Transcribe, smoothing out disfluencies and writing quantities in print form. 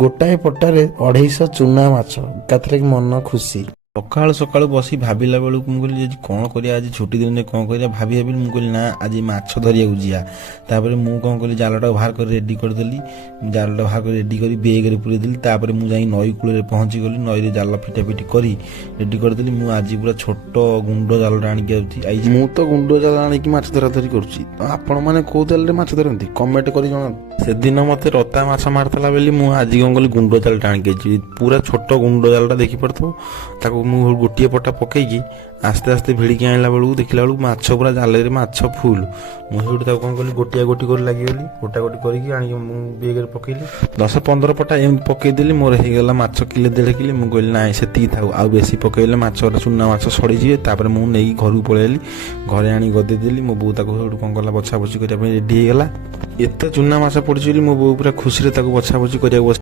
ଗୋଟାଏ ପଟାରେ 250 ଚୁନା ମାଛ, ଏକାଥରେ ମନ ଖୁସି। ସକାଳୁ ସକାଳୁ ବସି ଭାବିଲା ବେଳକୁ ମୁଁ କହିଲି ଆଜି କ'ଣ କରିବା, ଆଜି ଛୁଟି ଦିନରେ କ'ଣ କରିବା ଭାବିଲି ମୁଁ କହିଲି ନା ଆଜି ମାଛ ଧରିବାକୁ ଯିବା। ତାପରେ ମୁଁ କ'ଣ କଲି, ଜାଲଟାକୁ ବାହାର କରି ରେଡ଼ି କରିଦେଲି। ଜାଲଟା ବାହାର କରି ରେଡ଼ି କରି ବେଗରେ ପୁରେଇଦେଲି। ତାପରେ ମୁଁ ଯାଇ ନଈ କୂଳରେ ପହଞ୍ଚିଗଲି। ନଈରେ ଜାଲ ଫିଟାଫିଟି କରି ରେଡ଼ି କରିଦେଲି। ମୁଁ ଆଜି ପୁରା ଛୋଟ ଗୁଣ୍ଡ ଜାଲଟା ଆଣିକି ଆଇଛି। ମୁଁ ତ ଗୁଣ୍ଡ ଜାଲ ଆଣିକି ମାଛ ଧରାଧରି କରୁଛି, ତ ଆପଣମାନେ କୋଉ ଜାଲରେ ମାଛ ଧରନ୍ତି କମେଣ୍ଟ କରି ଜଣାନ୍ତୁ। ସେଦିନ ମୋତେ ରତା ମାଛ ମାରିଥିଲା ବୋଲି ମୁଁ ଆଜି କ'ଣ କଲି, ଗୁଣ୍ଡ ଜାଲଟା ଆଣିକି ଆଇଛି। ପୁରା ଛୋଟ ଗୁଣ୍ଡ ଜାଲଟା ଦେଖିପାରୁଥିବ। ତାକୁ ମୁଁ ଗୋଟିଏ ପଟା ପକେଇକି ଆସ୍ତେ ଆସ୍ତେ ଭିଡ଼ିକି ଆଣିଲା ବେଳକୁ ଦେଖିଲା ବେଳକୁ ମାଛ ପୁରା ଜାଲରେ ମାଛ ଫୁଲ୍। ମୁଁ ସେଇଠୁ ତାକୁ କ'ଣ କଲି, ଗୋଟିଆ ଗୋଟି କରି ଲାଗିଗଲି। ଗୋଟା ଗୋଟି କରିକି ଆଣିକି ମୁଁ ବେଗରେ ପକେଇଲି। 10-15 ପଟା ଏମିତି ପକେଇଦେଲି। ମୋର ହେଇଗଲା ମାଛ କିଲେ 1.5 କିଲୋ। ମୁଁ କହିଲି ନାଇଁ ସେତିକି ଥାଉ, ଆଉ ବେଶୀ ପକେଇଲେ ମାଛ ଚୁନା ମାଛ ସଡ଼ିଯିବେ। ତାପରେ ମୁଁ ନେଇକି ଘରକୁ ପଳେଇଲି। ଘରେ ଆଣି ଗଦେଇଦେଲି। ମୋ ବୋଉ ତାକୁ ସେଇଠୁ କ'ଣ କଲା, ବଛାବଛି କରିବା ପାଇଁ ରେଡ଼ି ହେଇଗଲା। ଏତେ ଚୁନା ମାଛ ପଡ଼ିଛି ବୋଲି ମୋ ବୋଉ ପୁରା ଖୁସିରେ ତାକୁ ବଛାବଛି କରିବାକୁ